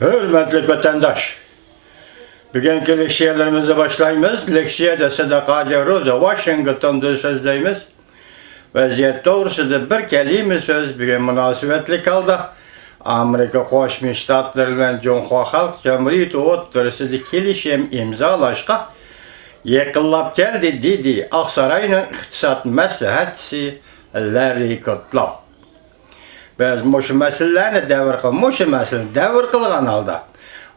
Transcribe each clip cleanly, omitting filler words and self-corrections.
Hürmetli vatandaş, bugünkü leksiyalarımıza başlayımız. Leksiya da Sadakaca Rosa Washington'da sözleyimiz. Vaziyet doğrusudur bir kelime söz bugün münasebetli kaldı. Amerika Koşmuş Ştatları ve Cumhuriyet Halk Cumhuriyeti oturusunda kelişim imzalaşka yakınlap geldi dedi Aksaray'ın iktisat məsləhətçisi Larry Kudlow. Biz muş meselelerini devir kılgan halda.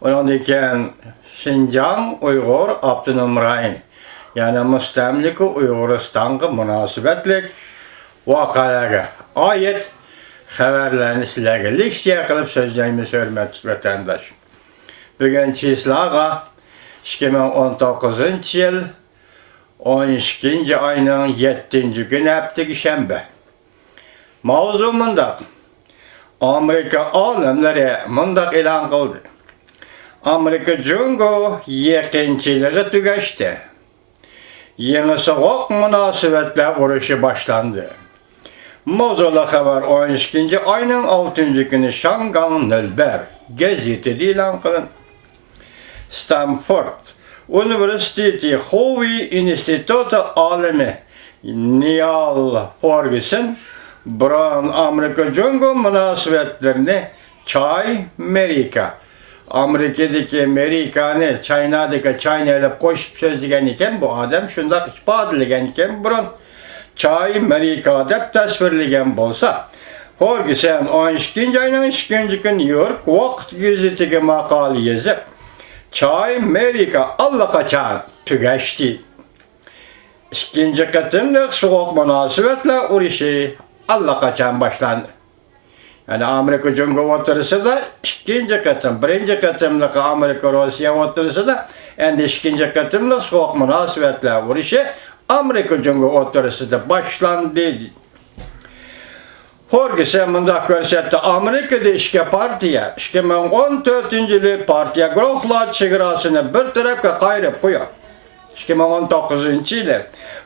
Onun için Şincan Uygur Abdunum Rayin, yani müstemlik Uyguristan'a münasebetlik vakalara ait haberlerini sizlerle leksiya kılıp sözlerimiz hürmetli vatandaş. Bugün çislağa 2019 yıl 12. ayının 7. günü hafta şembe. Mavzumunda Amerika alimleri mındak ilan kıldı. Amerika Cungo yekinçiliği tügeçti. Yeni soğuk münasebetler uruşu başlandı. Mavzulu haber 12. ayının 6. günü Şangan Nilber gazetede ilan kılın. Stanford Üniversitesi Howey İnstitutu alimi Neil Ferguson Brown Amerika Cungo münasebetlerini Çay Amerika Amerika'daki Amerikanı Çayna'daki Çayna ile koşup sözlegen iken bu adam şundak ifadeligen iken Brown Çay Amerika dep tasvirlegen bolsa Ferguson 12. ayının 2. gün New York Vakt gazeteki makale yazıp Çay Amerika allakaçan tügeçti. İkinci kıtımlık soğuk münasebetle uruşu allakaçan başlandı. Yani Amerika Cumhuriyeti oturusu da ikinci kıtım, birinci kıtımlık Amerika Rusya oturusu da yani ikinci kıtımlık soğuk münasebetle uruşu Amerika Cumhuriyeti oturusu da başlandı. Ferguson mındak görsetti Amerika'da işke partiya, 2014 yılı partiya Grohla çegrasını bir tarafka kayırıp koyuyor. 2019 yılı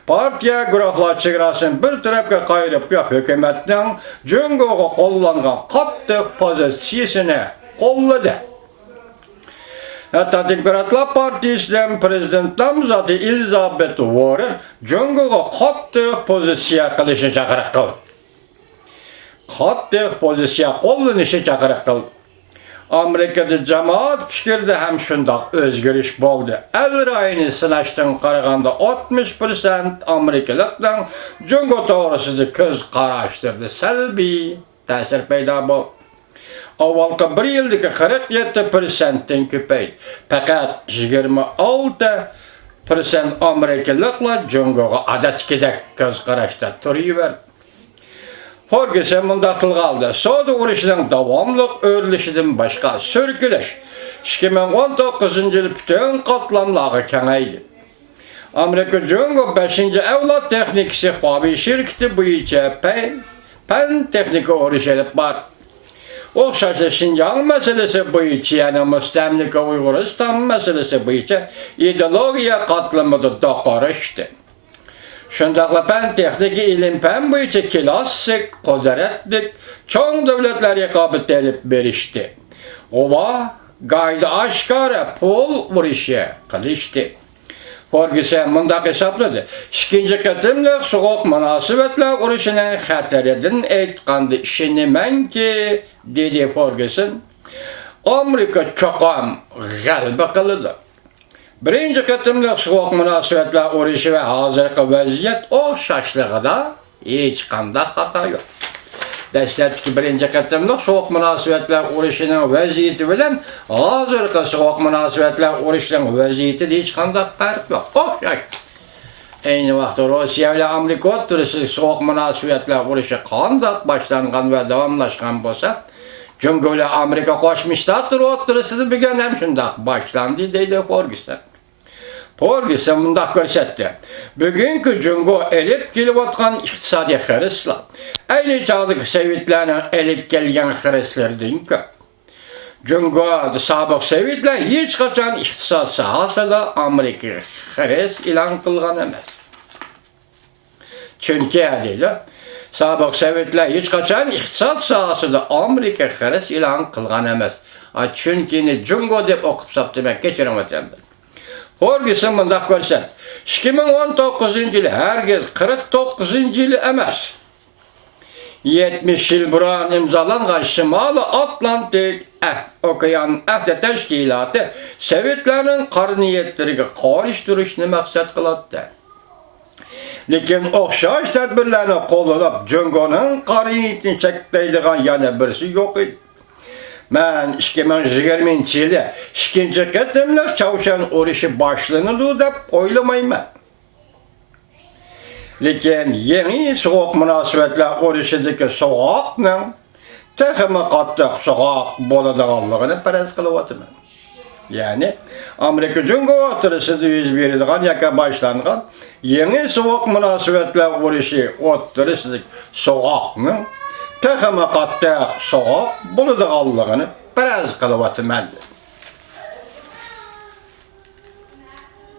partiya Grohla çegrasını bir tarafka kayırıp koyuyor. Hükümetin Cungo'ga kullangan kattık pozisyasını kolladı. Hatta Demokratlar Partisi'den Prezident namzatı Elizabeth Warren Cungo'ga kattık pozisyon kılışı çakırık kıldı. Kattık pozisyon kullanışı çakırık kıldı. Amerika'da cemaat fikirde hem şundak özgürüş boldu. Elrayını sınaştın qaraganda 60% Amerikalıktan Cungo doğrusuzu köz qaraştırdı. Selbi təsir peyda bol. Avvalki bir yıldaki 47%'den köpeydi. Fakat 26% Amerikalıkla Cungo'ga adet gidek köz qaraşta turuyuverdi. Ferguson mındak kılgaldı. Soğudu uruşunun davamlıq örülüşüdün başka sürgüleş. 2019 yılı bütün katlamlağı kengeydi. Amerika Cungo 5. evlat teknikisi Huawei şirketi bu içe pen teknik uruş edip var. Okşaşı Şincan meselesi bu içe yani müstemlik Uyguristan meselesi bu içe ideologiya katlamıda dokarıştı. Şundakla pen texniki ilim pen boyunca klassik, kodretlik, çoğun devletler rekabet edip berişti. Ova gayda aşkara pul vuruşu kılıştı. Ferguson mındak hesapladı. İkinci kıtımlık soğuk münasebetler vuruşunun xateredin eytkandı işini men ki, dedi Ferguson. Amerika çoğam galiba kılıdı. Birinci kıtımlık soğuk münasebetler uruşu ve hazırki vaziyet o şaşlıqda hiç kanda hata yok. Destetki birinci kıtımlık soğuk münasebetler uruşunun vaziyeti bilen hazırki soğuk münasebetler uruşunun vaziyeti de hiç kanda fark yok. O şaşlı. Aynı vaxtda Rusya ile Amerika oturusu soğuk münasebetler uruşu kandak başlanğan ve davamlaşkan bolsa Cungo ile Amerika Koşmuş Ştatları oturusu bir gün hem şundak başlandı deydi Ferguson. Ferguson mındak görsetti. Bugünkü Cungo elip gelip otkan iktisadi xırisla. Eyli çağdık Sovetlerinin elip gelgen xırislerden ki. Cungo sabık Sovetler hiç kaçan iktisat sahasında Amerika xıris ilan kılgan emez. Çünkü adıyla Sabık Sovetler hiç kaçan iqtisad sahasında Amerika xeres ilan kılgan emas. Çünkü Jungo dep okup saptırmak geçirem ötemdir. Ferguson mundaq görsen, 2019 yılı herkes 49 yılı emas. 70 yıl buran imzalangan Şimali Atlantik Okyan Ahde Teşkilatı Sovetlerin qarniyetlerine qarşı duruşunu maksat kılattı. Lekin okşaş tedbirlerini kollanıp Jungo'nun qarniyetini çekpeydigan yana birisi yok idi. Ben 2020 yılı ikinci ketimlik Çavuşan uruşı başlanırdı dep oylamayman. Lekin yeni soğuk münasebetler uruşidagi soğukның texmi qattiq soğuk bo'ladiganligini faraz qilyapman. Yani Amerika Jungo o'tirisida yuz beradigan yoki boshlangan yeni soğuk münasebetler urushi o'tirisidagi soğukның texmi qattiq soğuk bo'ladiganligini faraz qilyapman.